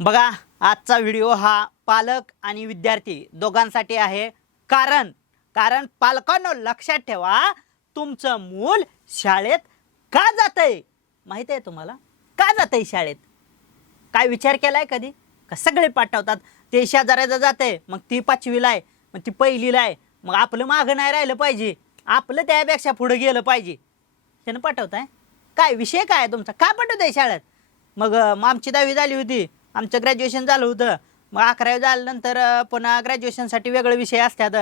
बघा, आजचा व्हिडिओ हा पालक आणि विद्यार्थी दोघांसाठी आहे. कारण पालकांनो लक्षात ठेवा, तुमचं मूल शाळेत का जातंय माहिती आहे तुम्हाला? का जातंय शाळेत? काय विचार केलाय कधी? का सगळे पाठवतात? ते शेजाऱ्याचं जाते, मग ती 5वीला आहे, मग ती 1लीला आहे, मग आपलं मागं नाही राहिलं पाहिजे, आपलं त्यापेक्षा पुढे गेलं पाहिजे, त्यानं पाठवताय? काय विषय काय आहे तुमचा? का पाठवताय शाळेत? मग आमची 10वी झाली होती, आमचं ग्रॅज्युएशन झालं होतं, मग 11वी झाल्यानंतर पुन्हा ग्रॅज्युएशनसाठी वेगळे विषय असतात,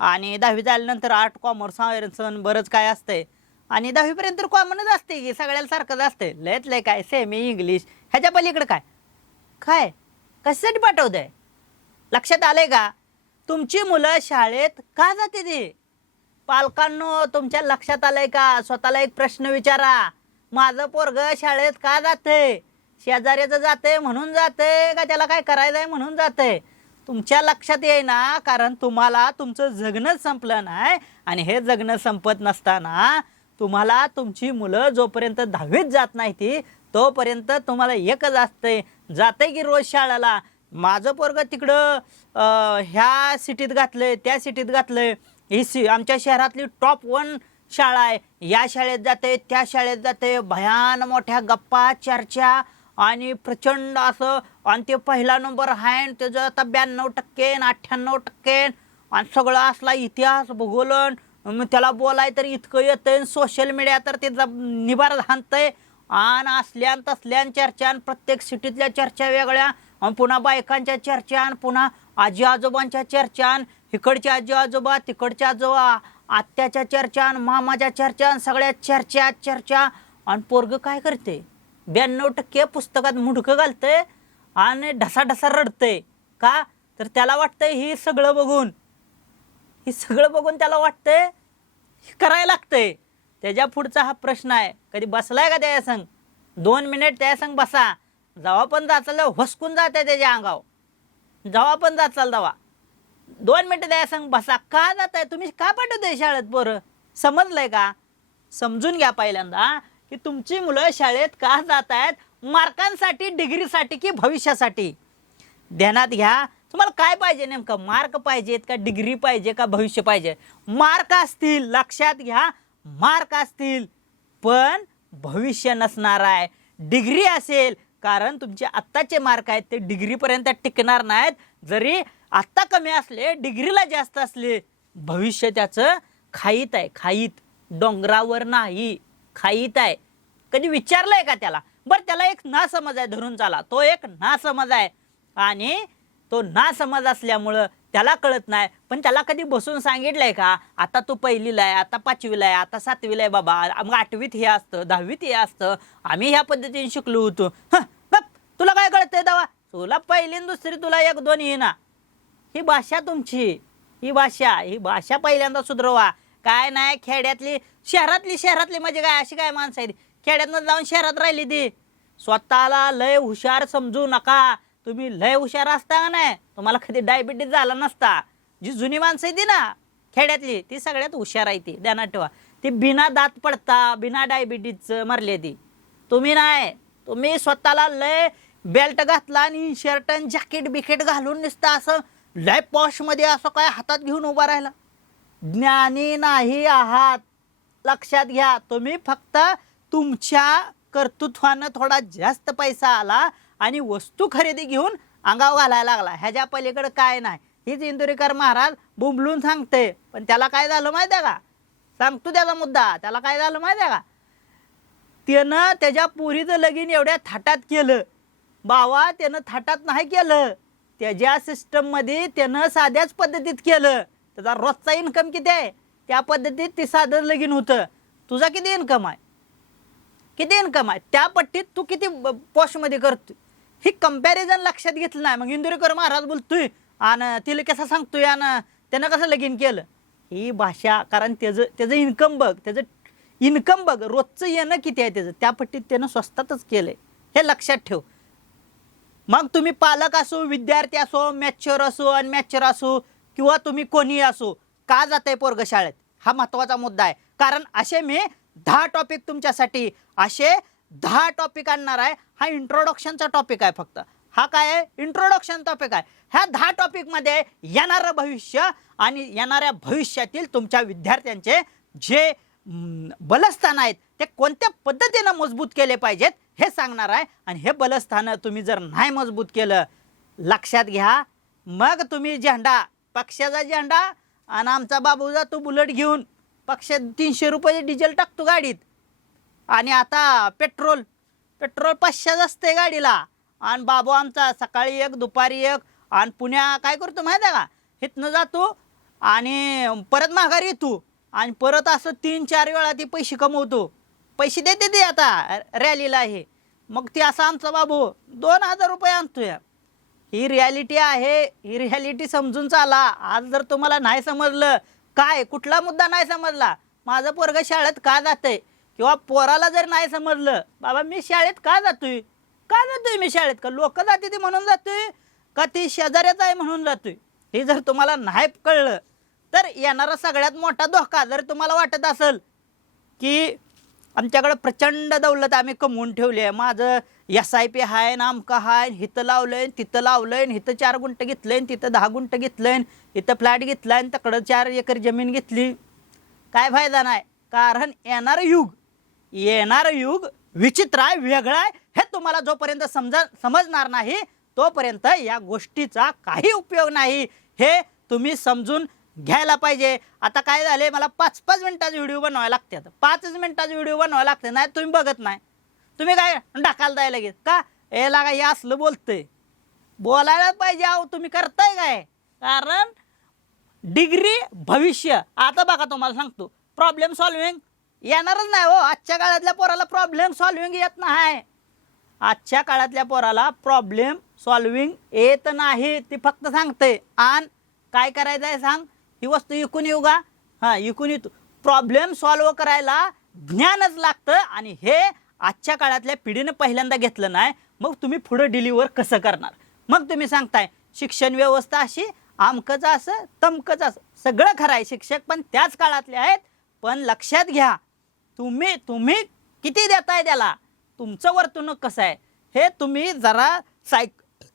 आणि 10वी झाल्यानंतर आर्ट कॉमर्स सायन्स बरंच काय असतंय, आणि 10वीपर्यंत कॉमनच असते की सगळ्याला सारखंच असते. लयत लय काय सेमी इंग्लिश ह्याच्या पलीकडे काय काय कशासाठी पाठवतंय? लक्षात आलंय का? तुमची मुलं शाळेत का जाते ते? पालकांनो, तुमच्या लक्षात आलंय का? स्वतःला एक प्रश्न विचारा. माझं पोरगं शाळेत का जाते? शेजाऱ्याचं जाते म्हणून जाते का त्याला काय करायचंय म्हणून जाते? तुमच्या लक्षात येईना, कारण तुम्हाला तुमचं जगणंच संपलं नाही, आणि हे जगणं संपत नसताना तुम्हाला तुमची मुलं जोपर्यंत 10वीत जात नाही ती तोपर्यंत तुम्हाला एकच असते, जाते की रोज शाळेला. माझं पोरगं तिकडं ह्या सिटीत घातलंय, त्या सिटीत घातलंय, ही आमच्या शहरातली टॉप 1 शाळा आहे, या शाळेत जाते, त्या शाळेत जाते, भयान मोठ्या गप्पा चर्चा आणि प्रचंड असं, आणि ते पहिला नंबर आहे, त्याचं आता 92% 98% आणि सगळं असला इतिहास भूगोलन, मग त्याला बोलाय तर इतकं येतंय, सोशल मीडिया तर ते निबार हाणतंय, आणि असल्या तसल्या चर्चा, प्रत्येक सिटीतल्या चर्चा वेगळ्या, आणि पुन्हा बायकांच्या चर्चा, पुन्हा आजी आजोबांच्या चर्चा, इकडचे आजी आजोबा, तिकडच्या आजोबा, आत्याच्या चर्चा, मामाच्या चर्चा, सगळ्या चर्चा. आणि पोरग काय करते? 92% पुस्तकात मुडकं घालतंय आणि ढसा रडतंय. का? तर त्याला वाटतंय ही सगळं बघून त्याला वाटतंय करायला लागतंय. त्याच्या पुढचा हा प्रश्न आहे, कधी बसलाय का त्या संग? 2 मिनिट त्या संग बसा, जेव्हा पण जाचाल हुसकून जाते त्याच्या अंगावर, जेव्हा पण जाचाल दवा 2 मिनिटं त्या संग बसा. का जाताय तुम्ही? का पाठवताय शाळेत पोरं? समजलंय का? समजून घ्या पहिल्यांदा की तुमची मुलं शाळेत का जात आहेत, मार्कांसाठी, डिग्रीसाठी की भविष्यासाठी? ध्यानात घ्या, तुम्हाला काय पाहिजे नेमकं? मार्क पाहिजेत का डिग्री पाहिजे का भविष्य पाहिजे? मार्क असतील, लक्षात घ्या, मार्क असतील पण भविष्य नसणार आहे. डिग्री असेल, कारण तुमचे आत्ताचे मार्क आहेत ते डिग्रीपर्यंत टिकणार नाहीत. जरी आत्ता कमी असले, डिग्रीला जास्त असले, भविष्य त्याचं खाईत आहे, खाईत, डोंगरावर नाही, खाईत आहे. कधी विचारलंय का त्याला? बरं, त्याला एक नासमज आहे, धरून चाला, तो एक नासमज आहे, आणि तो नासमज असल्यामुळं त्याला कळत नाही. पण त्याला कधी बसून सांगितलंय का, आता तू 1लीला आहे, आता 5वीला आहे, आता 7वीला आहे बाबा, मग 8वीत हे असतं, 10वीत हे असतं, आम्ही ह्या पद्धतीने शिकलो होतो. बघ, तुला काय कळतंय दवा? तुला 1ली आणि 2री तुला 1-2 येईना. ही भाषा तुमची, ही भाषा पहिल्यांदा सुधरवा. काय नाही, खेड्यातली शहरातली म्हणजे काय, अशी काय माणसं आहे खेड्यातनं जाऊन शहरात राहिली ती? स्वतःला लय हुशार समजू नका. तुम्ही लय हुशार असता का नाही, तुम्हाला कधी डायबिटीज झाला नसता. जी जुनी माणसं आहे ती ना खेड्यातली, ती सगळ्यात हुशार आहे, ती ध्यानात ठेवा. ती बिना दात पडता, बिना डायबिटीजचं मरले ती. तुम्ही नाही, तुम्ही स्वतःला लय बेल्ट घातला आणि शर्ट आणि जॅकेट बिकेट घालून नुसतं असं लय पॉशमध्ये असं काय हातात घेऊन उभा राहिला. ज्ञानी नाही आहात, लक्षात घ्या. तुम्ही फक्त तुमच्या कर्तृत्वानं थोडा जास्त पैसा आला आणि वस्तू खरेदी घेऊन अंगावर घालायला लागला, ह्याच्या पलीकडे काय नाही. हीच इंदुरीकर महाराज बुंबलून सांगते, पण त्याला काय झालं माहिती आहे का? सांगतो त्याचा मुद्दा. त्याला काय झालं माहिती आहे का? त्यानं त्याच्या पोरीचं लगीन एवढ्या थाटात केलं बावा. त्यानं थाटात नाही केलं, त्याच्या सिस्टममध्ये त्यानं साध्याच पद्धतीत केलं. त्याचा रोजचा इन्कम किती आहे त्या पद्धतीत ते साधं लगीन होतं. तुझा किती इन्कम आहे? त्या पट्टीत तू किती पॉशमध्ये करतो? ही कंपॅरिझन लक्षात घेतलं नाही. मग इंदुरीकर महाराज बोलतोय आणि तिला कसं सांगतोय आणि त्यानं कसं लगीन केलं? ही भाषा, कारण त्याचं इन्कम बघ, रोजचं येणं किती आहे त्याचं, त्या पट्टीत त्यानं स्वस्तातच केलंय, हे लक्षात ठेव. मग तुम्ही पालक असो, विद्यार्थी असो, मॅच्युअर असो, अनमॅच्युअर असो, किंवा तुम्ही कोणीही असो, का जाताय पोरग शाळेत, हा महत्त्वाचा मुद्दा आहे. कारण असे मी 10 टॉपिक तुमच्यासाठी, असे 10 टॉपिक आणणार आहे. हा इंट्रोडक्शनचा टॉपिक आहे फक्त. हा काय आहे, इंट्रोडक्शन टॉपिक आहे. ह्या 10 टॉपिकमध्ये येणारं भविष्य आणि येणाऱ्या भविष्यातील तुमच्या विद्यार्थ्यांचे जे बलस्थान आहेत ते कोणत्या पद्धतीनं मजबूत केले पाहिजेत हे सांगणार आहे. आणि हे बलस्थानं तुम्ही जर नाही मजबूत केलं, लक्षात घ्या, मग तुम्ही झेंडा, पक्षाचा झेंडा, आणि आमचा बाबू जातो बुलेट घेऊन, पक्ष 300 रुपये डिझेल टाकतो गाडीत, आणि आता पेट्रोल 500 असते गाडीला, आणि बाबू आमचा सकाळी एक दुपारी एक, आणि पुण्या काय करतो माहिती आहे का, इथनं जातो आणि परत माघारी येतो, आणि परत असं 3-4 वेळा ती पैसे कमवतो. पैसे देते ते आता रॅलीला हे. मग ती असा आमचा बाबू 2000 रुपये आणतोय. ही रियालिटी आहे, ही रियालिटी समजून चाला. आज जर तुम्हाला नाही समजलं, काय कुठला मुद्दा नाही समजला, माझं पोरगं शाळेत का जातंय, किंवा पोराला जर नाही समजलं, बाबा मी शाळेत का जातोय मी शाळेत, का लोक जाते ते म्हणून जातोय, का ती शेजाऱ्याचा आहे म्हणून जातोय, हे जर तुम्हाला नाही कळलं तर येणारा सगळ्यात मोठा धोका जर तुम्हाला वाटत असेल की आमच्याकडे प्रचंड दौलत आम्ही कमवून ठेवली आहे, माझं SIP आहे, नामका आहे, हिथं लावलंय तिथं लावलंय, हिथं 4 गुंठ घेतलंय, तिथं 10 गुंठ घेतलंय, इथं फ्लॅट घेतलाय, तिकडं 4 एकर जमीन घेतली, काय फायदा नाही. कारण येणारं युग विचित्र आहे, वेगळं आहे. हे तुम्हाला जोपर्यंत समजणार नाही तोपर्यंत या गोष्टीचा काही उपयोग नाही. हे तुम्ही समजून घ्यायला पाहिजे. आता काय झाले, मला 5-5 मिनिटाचा व्हिडिओ बनवायला लागतात, 5 मिनिटाचा व्हिडिओ बनवायला लागते, नाही तुम्ही बघत नाही, तुम्ही काय ढकाल द्यायला लगेच का, हे लागा हे असलं बोलतंय, बोलायला पाहिजे. अहो तुम्ही करताय काय, कारण डिग्री भविष्य. आता बघा तुम्हाला सांगतो, प्रॉब्लेम सॉल्विंग येणारच नाही हो. आजच्या काळातल्या पोराला प्रॉब्लेम सॉल्विंग येत नाही. आजच्या काळातल्या पोराला प्रॉब्लेम सॉल्विंग येत नाही, ती फक्त सांगते. आणि काय करायचं आहे सांग, ही वस्तू इकून येऊ का, हां इकून येतो. प्रॉब्लेम सॉल्व करायला ज्ञानच लागतं, आणि हे आजच्या काळातल्या पिढीनं पहिल्यांदा घेतलं नाही. मग तुम्ही पुढं डिलिव्हर कसं करणार. मग तुम्ही सांगताय शिक्षण व्यवस्था अशी, आमकंच असं तमकंच असं, सगळं खरं आहे, शिक्षक पण त्याच काळातले आहेत. पण लक्षात घ्या, तुम्ही किती देताय त्याला, तुमचं वर्तणूक कसं आहे हे तुम्ही जरा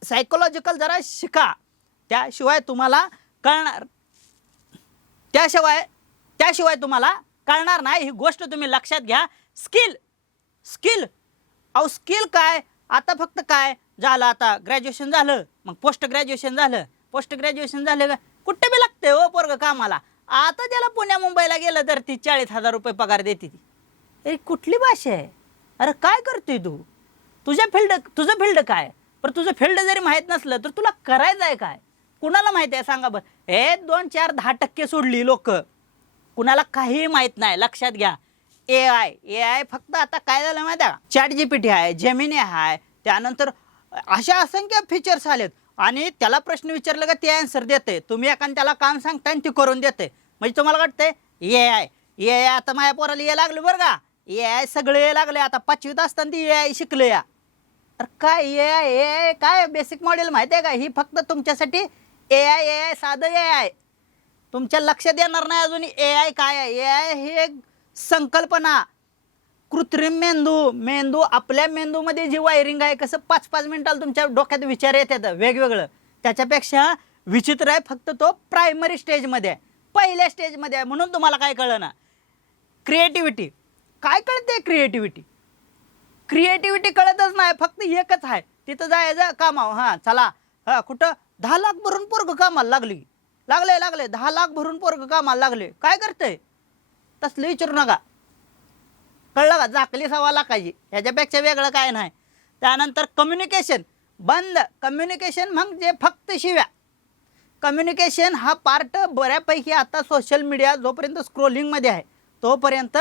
सायकोलॉजिकल जरा शिका, त्याशिवाय तुम्हाला कळणार, त्याशिवाय तुम्हाला कळणार नाही. ही गोष्ट तुम्ही लक्षात घ्या. स्किल स्किल काय, आता फक्त काय झालं, आता ग्रॅज्युएशन झालं, मग पोस्ट ग्रॅज्युएशन झालं का कुठे बी लागते हो पोरगं कामाला. आता त्याला पुण्या मुंबईला गेलं तर ती 40,000 रुपये पगार देते ती. अरे कुठली भाषा आहे, अरे काय करतोय तू, तुझं फील्ड काय, पण तुझं फील्ड जरी माहीत नसलं तर तुला करायचं आहे काय, कुणाला माहिती आहे सांगा बरं. हे 2-4-10% सोडली लोक, कुणाला काही माहीत नाही. लक्षात घ्या, AI फक्त आता काय झालं माहिती आहे का, ChatGPT आहे, जेमिनी आहे, त्यानंतर अशा असंख्य फीचर्स आलेत, आणि त्याला प्रश्न विचारलं का ते आन्सर देते. तुम्ही एखादं त्याला काम सांगताय आणि ती करून देते. म्हणजे तुम्हाला वाटतंय AI आता माझ्या पोराला ये लागलं बरं का, AI सगळे ये लागले. आता 5वीत असताना ती AI शिकले या. अरे काय AI काय बेसिक मॉडेल माहिती आहे का, ही फक्त तुमच्यासाठी AI साधं AI तुमच्या लक्षात येणार नाही अजून. AI काय आहे, AI ही एक संकल्पना, कृत्रिम मेंदू आपल्या मेंदूमध्ये जी वायरिंग आहे, कसं 5-5 मिनिटाला तुमच्या डोक्यात विचार येतात वेगवेगळं, त्याच्यापेक्षा विचित्र आहे फक्त तो प्रायमरी स्टेजमध्ये आहे, पहिल्या स्टेजमध्ये आहे. म्हणून तुम्हाला काय कळलं ना, क्रिएटिव्हिटी काय कळते, क्रिएटिव्हिटी कळतच नाही. फक्त एकच आहे, तिथं जायचं कामावर, हां चला, हां कुठं 10 लाख भरून पोरगं कामाला लागले 10 लाख भरून पोरगं कामाला लागले, काय करतंय तसलं विचारू नका. कळलं का, झाकली 1.25 लाखाची, ह्याच्यापेक्षा वेगळं काय नाही. त्यानंतर कम्युनिकेशन बंद. कम्युनिकेशन म्हणजे फक्त शिव्या. कम्युनिकेशन हा पार्ट बऱ्यापैकी आता सोशल मीडिया जोपर्यंत स्क्रोलिंगमध्ये आहे तोपर्यंत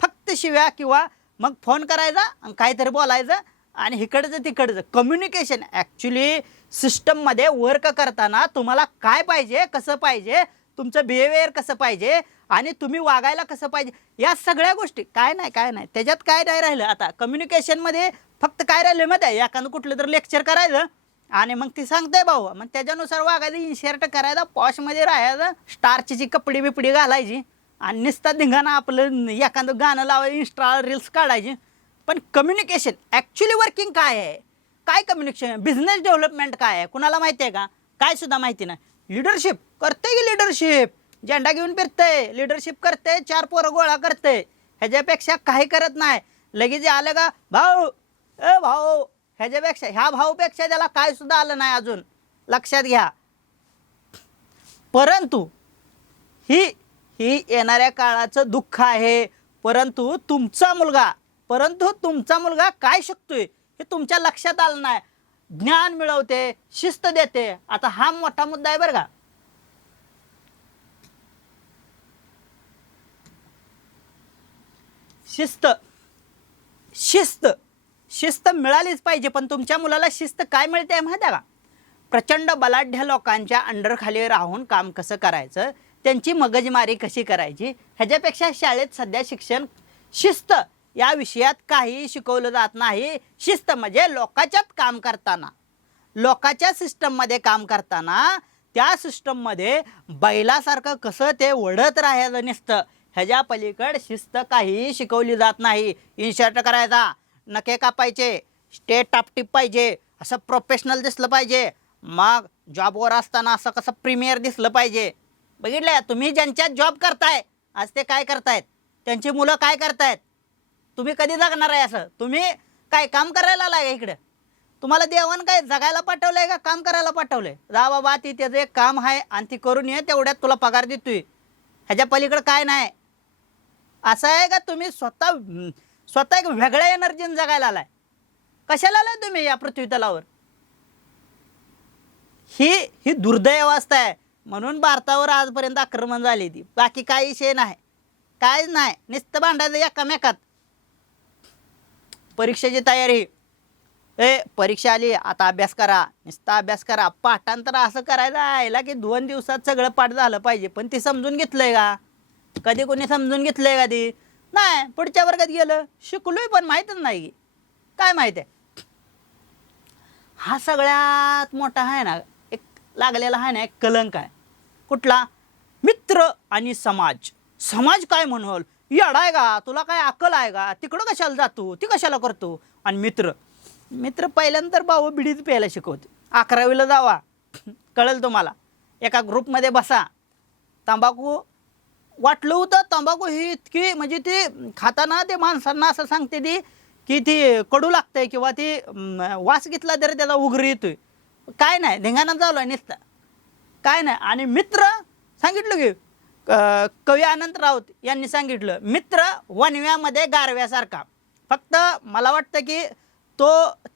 फक्त शिव्या, किंवा मग फोन करायचा आणि काहीतरी बोलायचं आणि इकडचं तिकडचं. कम्युनिकेशन ॲक्च्युली सिस्टममध्ये वर्क करताना तुम्हाला काय पाहिजे, कसं पाहिजे, तुमचं बिहेवियर कसं पाहिजे आणि तुम्ही वागायला कसं पाहिजे, या सगळ्या गोष्टी काय नाही त्याच्यात काय नाही राहिलं. आता कम्युनिकेशनमध्ये फक्त काय राहिलं माहिती आहे, एखादं कुठलं तर लेक्चर करायचं आणि मग ती सांगते भाऊ, मग त्याच्यानुसार वागायचं, इनशर्ट करायचा, पॉशमध्ये राहायचं, स्टारची कपडी बिपडी घालायची आणि नुसता धिंगाणा आपलं एखादं गाणं लावायचं, इंस्टा रील्स काढायची. पण कम्युनिकेशन ॲक्च्युली वर्किंग काय आहे, काय कम्युनिकेशन, बिझनेस डेव्हलपमेंट काय आहे कुणाला माहिती आहे का? काय सुद्धा माहिती नाही. लिडरशिप करते की लिडरशिप, झेंडा घेऊन फिरते, लिडरशिप करते, 4 पोरं गोळा करते, ह्याच्यापेक्षा काही करत नाही. लगेच आलं का भाऊ, ए भाऊ, ह्याच्यापेक्षा ह्या भाऊपेक्षा त्याला काय सुद्धा आलं नाही अजून, लक्षात घ्या. परंतु ही येणाऱ्या काळाचं दुःख आहे. परंतु तुमचा मुलगा काय शिकतोय हे तुमच्या लक्षात आलं नाही. ज्ञान मिळवते, शिस्त देते. आता हा मोठा मुद्दा आहे बरं का. शिस्त मिळालीच पाहिजे. पण तुमच्या मुलाला शिस्त काय मिळते माहिती आहे का? प्रचंड बलाढ्य लोकांच्या अंडरखाली राहून काम कसं करायचं, त्यांची मगजमारी कशी करायची, ह्याच्यापेक्षा शाळेत सध्या शिक्षण शिस्त या विषयात काही शिकवलं जात नाही. शिस्त म्हणजे लोकांच्यात काम करताना, लोकांच्या सिस्टममध्ये काम करताना त्या सिस्टममध्ये बैलासारखं कसं ते वडत राहायचं नसतं, ह्याच्या पलीकडे शिस्त काही शिकवली जात नाही. इन्शर्ट करायचा, नखे कापायचे, स्टेट टापटीप पाहिजे, असं प्रोफेशनल दिसलं पाहिजे, मग जॉबवर असताना असं कसं प्रीमियर दिसलं पाहिजे. बघितलं तुम्ही ज्यांच्यात जॉब करताय आज ते काय करतायत, त्यांची मुलं काय करतायत, तुम्ही कधी जगणार आहे? असं तुम्ही काय काम करायला आलाय इकडे? तुम्हाला देवान काय जगायला पाठवलंय का काम करायला पाठवलंय? जा बाबा, ती त्याचं एक काम आहे आणि ती करून ये, तेवढ्यात तुला पगार देतोय, ह्याच्या पलीकडे काय नाही. असं आहे का तुम्ही स्वतः एक वेगळ्या एनर्जीने जगायला आलाय? कशाला आलाय तुम्ही या पृथ्वी तलावर? ही दुर्दैव अवस्था आहे. म्हणून भारतावर आजपर्यंत आक्रमण झाली ती, बाकी काही विषय नाही, काहीच नाही. नुसतं भांडायचं एकामेकात. परीक्षेची तयारी, परीक्षा आली आता अभ्यास करा, नुसता अभ्यास करा. पाठांतर असं करायचं आहे की 2 दिवसात सगळं पाठ झालं पाहिजे. पण ती समजून घेतलंय का? कधी कोणी समजून घेतलंय का? ती नाही. पुढच्या वर्गात गेलं, शिकलोय पण माहीतच नाही. काय माहिती आहे? हा सगळ्यात मोठा आहे ना एक लागलेला आहे ना एक कलंक आहे. कुठला? मित्र आणि समाज. समाज काय म्हणल, येडाय का, तुला काय अक्कल आहे का, तिकडं कशाला जातो, ती कशाला करतो. आणि मित्र पहिल्यांदा भाऊ बिडीच प्यायला शिकवते. 11वीला जावा, कळेल तुम्हाला. एका ग्रुपमध्ये बसा. तंबाखू वाटलं होतं, तंबाखू ही इतकी म्हणजे ती खाताना ते माणसांना असं सांगते ती की ती कडू लागते किंवा ती वास घेतला तरी त्याला उघरी येतोय. काय नाही, धिंगाणा चालू आहे नुसतं, काय नाही. आणि मित्र सांगितलं की कवी अनंत राऊत यांनी सांगितलं, मित्र वणव्यामध्ये गारव्यासारखा. फक्त मला वाटतं की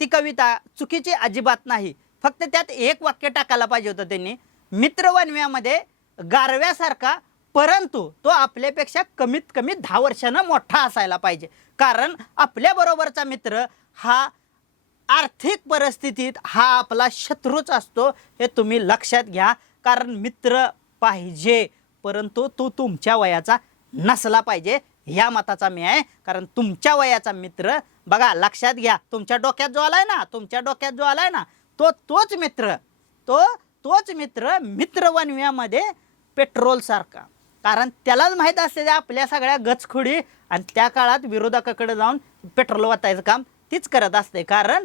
ती कविता चुकीची अजिबात नाही, फक्त त्यात एक वाक्य टाकायला पाहिजे होतं त्यांनी. मित्र वणव्यामध्ये गारव्यासारखा, परंतु तो आपल्यापेक्षा कमीत कमी 10 वर्षांना मोठा असायला पाहिजे. कारण आपल्याबरोबरचा मित्र हा आर्थिक परिस्थितीत हा आपला शत्रूच असतो, हे तुम्ही लक्षात घ्या. कारण मित्र पाहिजे, परंतु तो तुमच्या वयाचा नसला पाहिजे, ह्या मताचा मी आहे. कारण तुमच्या वयाचा मित्र बघा, लक्षात घ्या, तुमच्या डोक्यात जो आलाय ना तोच मित्र मित्रवणव्यामध्ये पेट्रोल सारखा. कारण त्यालाच माहीत असते आपल्या सगळ्या गचखोडी, आणि त्या काळात विरोधकाकडे जाऊन पेट्रोल वाचायचं काम तीच करत असते. कारण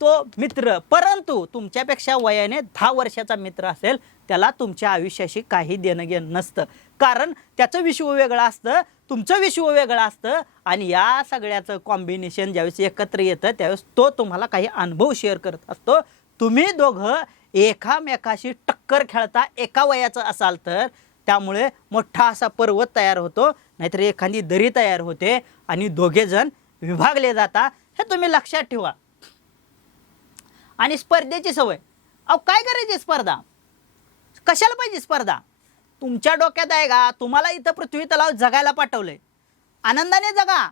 तो मित्र, परंतु तुमच्यापेक्षा वयाने 10 वर्षाचा मित्र असेल, त्याला तुमच्या आयुष्याशी काही देणं घेणं नसतं. कारण त्याचं विश्व वेगळं असतं, तुमचं विश्व वेगळं असतं, आणि या सगळ्याचं कॉम्बिनेशन ज्यावेळेस एकत्र येतं त्यावेळेस तो तुम्हाला काही अनुभव शेअर करत असतो. तुम्ही दोघं एकामेकाशी टक्कर खेळता एका वयाचं असाल तर त्यामुळे मोठा असा पर्वत तयार होतो, नाहीतर एखादी दरी तयार होते आणि दोघेजण विभागले जाता. हे तुम्ही लक्षात ठेवा. आणि स्पर्धेची सवय, काय करायची स्पर्धा, कशाला पाहिजे स्पर्धा? तुमच्या डोक्यात आहे का तुम्हाला इथं पृथ्वी तलाव जगायला पाठवलंय, आनंदाने जगा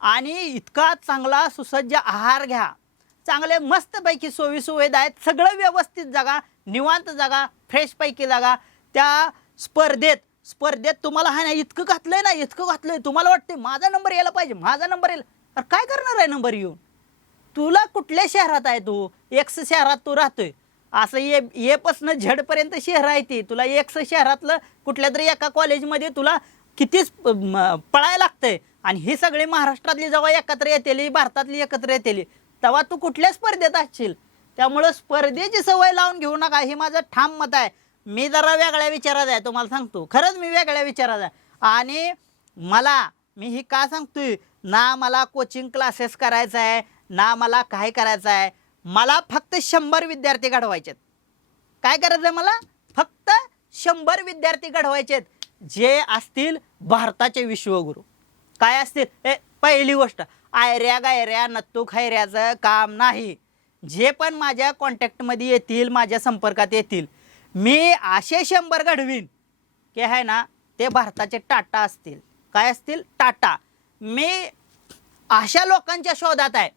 आणि इतका चांगला सुसज्ज आहार घ्या, चांगले मस्तपैकी सोयी सुविधा आहेत, सगळं व्यवस्थित जगा, निवांत जगा, फ्रेशपैकी जगा. त्या स्पर्धेत तुम्हाला हा ना इतकं घातलंय, तुम्हाला वाटते माझा नंबर यायला पाहिजे, माझा नंबर यायला. अरे काय करणार आहे नंबर येऊन? तुला कुठल्या शहरात आहे, तू एक्स शहरात तू राहतोय, असं ये पासून झेडपर्यंत शहर आहे ती, तुला एक्स शहरातलं कुठल्या तरी एका कॉलेजमध्ये तुला कितीच पळायला लागतंय. आणि ही सगळी महाराष्ट्रातली जेव्हा एकत्र येतेली, भारतातली एकत्र येतेली, तेव्हा तू कुठल्या स्पर्धेत असशील. त्यामुळं स्पर्धेची सवय लावून घेऊ नका, हे माझं ठाम मत आहे. मी जरा वेगळ्या विचारात आहे, तुम्हाला सांगतो खरंच मी वेगळ्या विचारात आहे. आणि मी ही का सांगतोय, ना मला कोचिंग क्लासेस करायचं आहे, ना मला काय करायचं आहे. मला फक्त 100 विद्यार्थी घडवायचे आहेत. काय करायचं आहे मला? फक्त 100 विद्यार्थी घडवायचे आहेत, जे असतील भारताचे विश्वगुरू. काय असतील? पहिली गोष्ट, आयऱ्या गायऱ्या नत्तू खैऱ्याचं काम नाही. जे पण माझ्या कॉन्टॅक्टमध्ये येतील, माझ्या संपर्कात येतील, मी असे 100 घडवीन की आहे ना, ते भारताचे टाटा असतील. काय असतील? टाटा. मी अशा लोकांच्या शोधात आहे,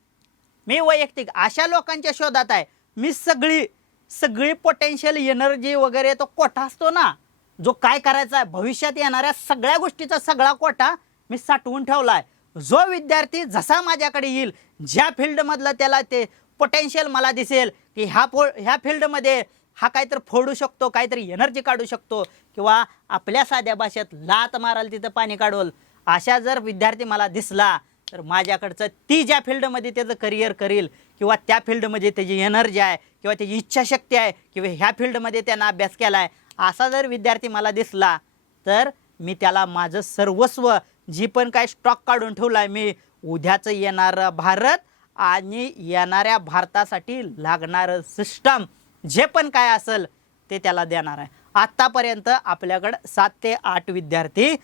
मी वैयक्तिक अशा लोकांच्या शोधात आहे. मी सगळी पोटेन्शियल एनर्जी वगैरे तो कोटा असतो ना, जो काय करायचा आहे भविष्यात येणाऱ्या सगळ्या गोष्टीचा सगळा कोटा मी साठवून ठेवला आहे. जो विद्यार्थी जसा माझ्याकडे येईल, ज्या फील्डमधलं त्याला ते पोटेन्शियल मला दिसेल की ह्या फील्डमध्ये हा काहीतरी फोडू शकतो, काहीतरी एनर्जी काढू शकतो, किंवा आपल्या साध्या भाषेत लात माराल तिथं पाणी काढवल, अशा जर विद्यार्थी मला दिसला तर माझ्याकडचं ती ज्या फील्डमध्ये त्याचं करिअर करेल, किंवा त्या फील्डमध्ये त्याची एनर्जी आहे, किंवा त्याची इच्छाशक्ती आहे, किंवा ह्या फील्डमध्ये त्यानं अभ्यास केला आहे, असा जर विद्यार्थी मला दिसला तर मी त्याला माझं सर्वस्व, जी पण काय स्टॉक काढून ठेवला आहे मी, उद्याचं येणारं भारत आणि येणाऱ्या भारतासाठी लागणारं सिस्टम जे पण काय असेल ते त्याला देणार आहे. आत्तापर्यंत आपल्याकडं 7 ते 8 विद्यार्थी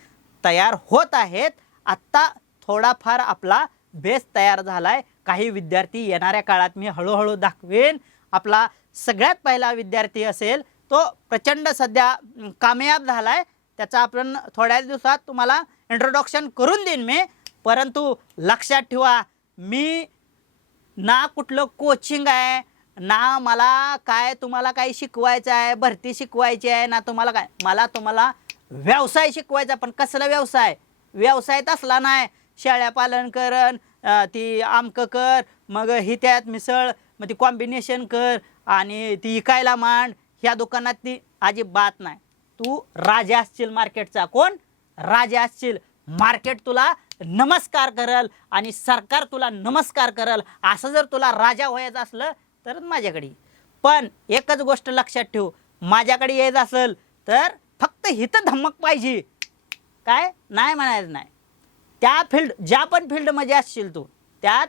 तयार होत आहेत. आत्ता थोडाफार आपला बेस तयार झाला आहे. काही विद्यार्थी येणाऱ्या काळात मी हळूहळू दाखवेन. आपला सगळ्यात पहिला विद्यार्थी असेल तो प्रचंड सध्या कामयाब झाला आहे. त्याचा आपण थोड्याच दिवसात तुम्हाला इंट्रोडक्शन करून देईन मी. परंतु लक्षात ठेवा, मी ना कुठलं कोचिंग आहे, ना मला काय तुम्हाला काही शिकवायचं आहे, भरती शिकवायची आहे, ना तुम्हाला व्यवसाय शिकवायचा. पण कसला व्यवसाय? व्यवसाय तसला नाही, शेळ्या पालन करण, ती आमकं कर, मग ही त्यात मिसळ, मग ती कॉम्बिनेशन कर आणि ती इकायला मांड, ह्या दुकानात ती अजिबात नाही. तू राजा असशील मार्केटचा. कोण? राजा असशील. मार्केट तुला नमस्कार करल आणि सरकार तुला नमस्कार करल. असं जर तुला राजा व्हायचं असलं तरच माझ्याकडे. पण एकच गोष्ट लक्षात ठेव, माझ्याकडे यायचं असेल तर फक्त हिथं धमक पाहिजे, काय नाही म्हणायचं नाही. त्या ज्या पण फील्डमध्ये असशील तू, त्यात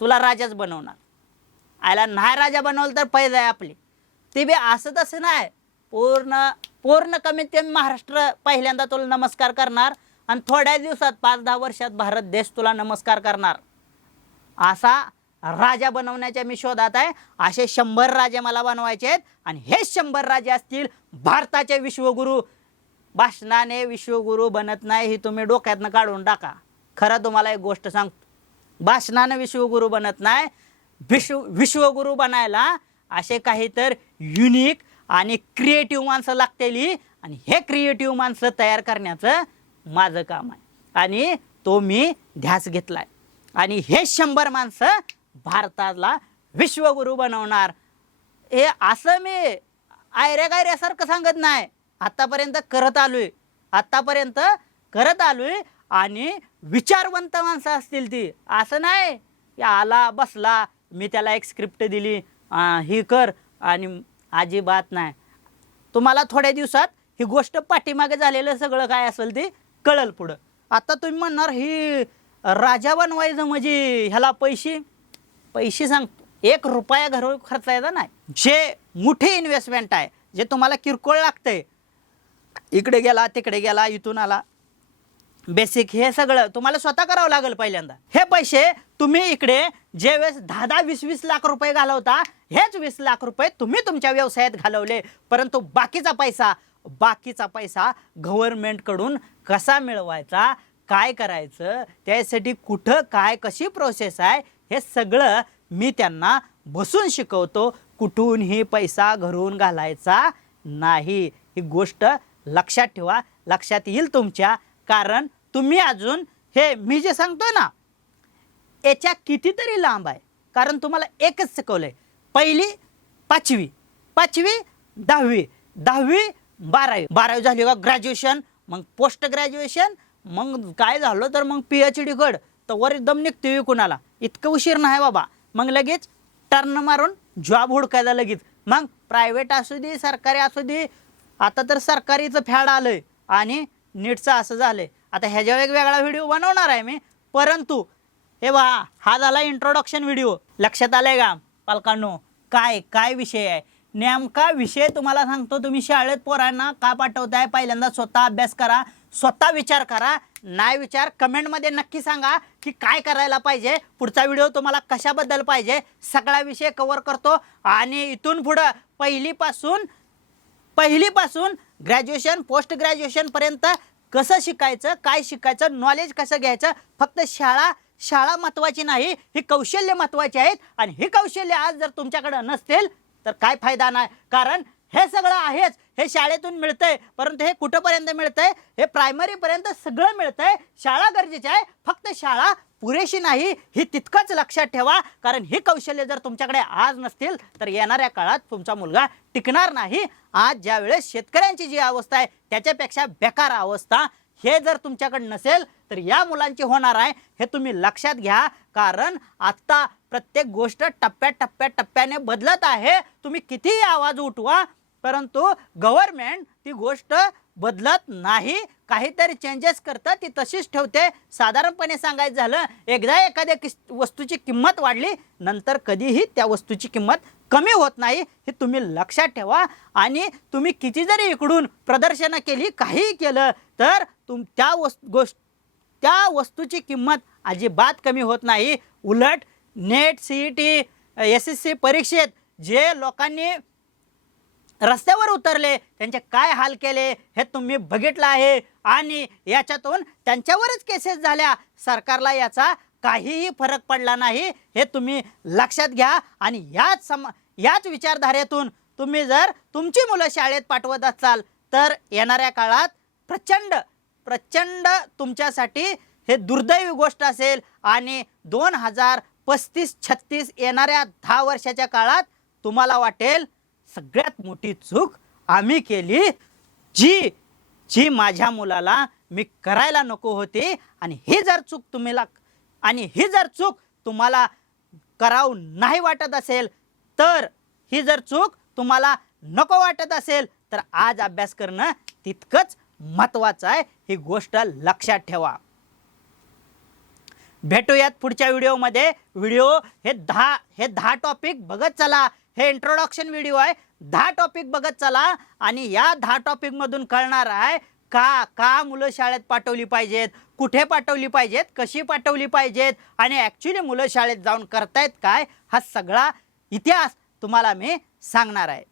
तुला राजाच बनवणार. आयला नाही राजा बनवलं तर पैदा आहे आपली. ते बी असं तसं नाही, पूर्ण कमीत कमी महाराष्ट्र पहिल्यांदा तुला नमस्कार करणार आणि थोड्या दिवसात 5-10 वर्षात भारत देश तुला नमस्कार करणार. असा राजा बनवण्याच्या मी शोधात आहे. असे 100 राजे मला बनवायचे आहेत आणि हे 100 राजे असतील भारताचे विश्वगुरू. भाषणाने विश्वगुरू बनत नाही, ही तुम्ही डोक्यातनं काढून टाका. खरं तुम्हाला एक गोष्ट सांगतो, भाषणाने विश्वगुरू बनत नाही. विश्वगुरू बनायला असे काही तर युनिक आणि क्रिएटिव्ह माणसं लागतेली, आणि हे क्रिएटिव्ह माणसं तयार करण्याचं माझं काम आहे आणि तो मी ध्यास घेतलाय. आणि हे 100 माणसं भारताला विश्वगुरू बनवणार. हे असं मी आयऱ्या गायऱ्यासारखं सांगत नाही, आत्तापर्यंत करत आलोय. आणि विचारवंत माणसं असतील ती, असं नाही की आला बसला मी त्याला एक स्क्रिप्ट दिली ही कर, आणि अजिबात नाही. तुम्हाला थोड्या दिवसात ही गोष्ट पाठीमागे झालेलं सगळं काय असेल ते कळल पुढं. आता तुम्ही म्हणणार ही राजा बनवायचं म्हणजे ह्याला पैसे सांगतो, 1 रुपया घरून खर्चायचा नाही. जे मोठी इन्व्हेस्टमेंट आहे, जे तुम्हाला किरकोळ लागतंय, इकडे गेला तिकडे गेला इथून आला, बेसिक हे सगळं तुम्हाला स्वतः करावं लागेल पहिल्यांदा. हे पैसे तुम्ही इकडे जे वेळेस 10-10, 20-20 लाख रुपये घालवता, हेच 20 लाख रुपये तुम्ही तुमच्या व्यवसायात घालवले. परंतु बाकीचा पैसा गव्हर्नमेंटकडून कसा मिळवायचा, काय करायचं, त्यासाठी कुठं काय कशी प्रोसेस आहे, हे सगळं मी त्यांना बसून शिकवतो. कुठूनही पैसा घरून घालायचा नाही. ही गोष्ट लक्षात ठेवा, लक्षात येईल तुमच्या. कारण तुम्ही अजून हे मी जे सांगतोय ना, याच्या कितीतरी लांब आहे. कारण तुम्हाला एकच शिकवलंय, पहिली 5वी, 10वी, 12वी झाली का ग्रॅज्युएशन, मग पोस्ट ग्रॅज्युएशन, मग काय झालं तर मग PhD कड तर वर एकदम निघते कुणाला. इतकं उशीर नाही बाबा. मग लगेच टर्न मारून जॉब हुडकायला लगेच. मग प्रायव्हेट असू दे सरकारी असू दे, आता तर सरकारीचं फॅड आलंय आणि नीटचं असं झालंय. आता ह्याच्या वेगवेगळा व्हिडिओ बनवणार आहे मी, परंतु हे पहा, हा झाला इंट्रोडक्शन व्हिडिओ. लक्षात आलंय का पालकांनो काय काय विषय आहे? नेमका विषय तुम्हाला सांगतो. तुम्ही शाळेत पोरांना का पाठवताय? पहिल्यांदा स्वतः अभ्यास करा, स्वतः विचार करा. नाही विचार कमेंटमध्ये नक्की सांगा की काय करायला पाहिजे, पुढचा व्हिडिओ तुम्हाला कशाबद्दल पाहिजे. सगळा विषय कव्हर करतो आणि इथून पुढं पहिलीपासून ग्रॅज्युएशन पोस्ट ग्रॅज्युएशनपर्यंत कसं शिकायचं, काय शिकायचं, नॉलेज कसं घ्यायचं. फक्त शाळा महत्त्वाची नाही, ही कौशल्य महत्त्वाची आहेत. आणि ही कौशल्य आज जर तुमच्याकडे नसतील तर काय फायदा नाही. कारण हे सगळं आहेच, हे शाळेतून मिळतंय, परंतु हे कुठंपर्यंत मिळतंय? हे प्रायमरीपर्यंत सगळं मिळतंय. शाळा गरजेची आहे, फक्त शाळा पुरेशी नाही, ही तितकंच लक्षात ठेवा. कारण ही कौशल्य जर तुमच्याकडे आज नसतील तर येणाऱ्या काळात तुमचा मुलगा टिकणार नाही. आज ज्या वेळेस शेतकऱ्यांची जी अवस्था आहे त्याच्यापेक्षा बेकार अवस्था, हे जर तुमच्याकडे नसेल तर या मुलांची होणार आहे, हे तुम्ही लक्षात घ्या. कारण आता प्रत्येक गोष्ट टप्प्याने बदलत आहे. तुम्ही कितीही आवाज उठवा, परंतु गव्हर्नमेंट ती गोष्ट बदलत नाही, काहीतरी चेंजेस करतं, ती तशीच ठेवते. साधारणपणे सांगायचं झालं, एकदा एखाद्या वस्तूची किंमत वाढली, नंतर कधीही त्या वस्तूची किंमत कमी होत नाही, हे तुम्ही लक्षात ठेवा. आणि तुम्ही किती जरी इकडून प्रदर्शनं केली, काहीही केलं, तर त्या वस्तूची किंमत अजिबात कमी होत नाही. उलट नेट, CET, SSC परीक्षेत जे लोकांनी रस्त्यावर उतरले, त्यांचे काय हाल केले हे तुम्ही बघितलं आहे. आणि याच्यातून त्यांच्यावरच केसेस झाल्या, सरकारला याचा काहीही फरक पडला नाही, हे तुम्ही लक्षात घ्या. आणि याच विचारधारेतून तुम्ही जर तुमची मुलं शाळेत पाठवत असाल तर येणाऱ्या काळात प्रचंड तुमच्यासाठी हे दुर्दैवी गोष्ट असेल. आणि 2035-36 येणाऱ्या 10 वर्षाच्या काळात तुम्हाला वाटेल सगळ्यात मोठी चूक आम्ही केली, जी माझ्या मुलाला मी करायला नको होती. आणि ही जर चूक तुम्हाला करावं नाही वाटत असेल, तर ही जर चूक तुम्हाला नको वाटत असेल तर आज अभ्यास करणं तितकंच महत्त्वाचं आहे, ही गोष्ट लक्षात ठेवा. भेटूयात पुढच्या व्हिडिओमध्ये. हे 10 टॉपिक बघत चला. हे इंट्रोडक्शन व्हिडिओ आहे, 10 टॉपिक बघत चला. आणि या 10 टॉपिकमधून कळणार आहे का मुलं शाळेत पाठवली पाहिजेत, कुठे पाठवली पाहिजेत, कशी पाठवली पाहिजेत, आणि ॲक्च्युली मुलं शाळेत जाऊन करतायत काय, हा सगळा इतिहास तुम्हाला मी सांगणार आहे.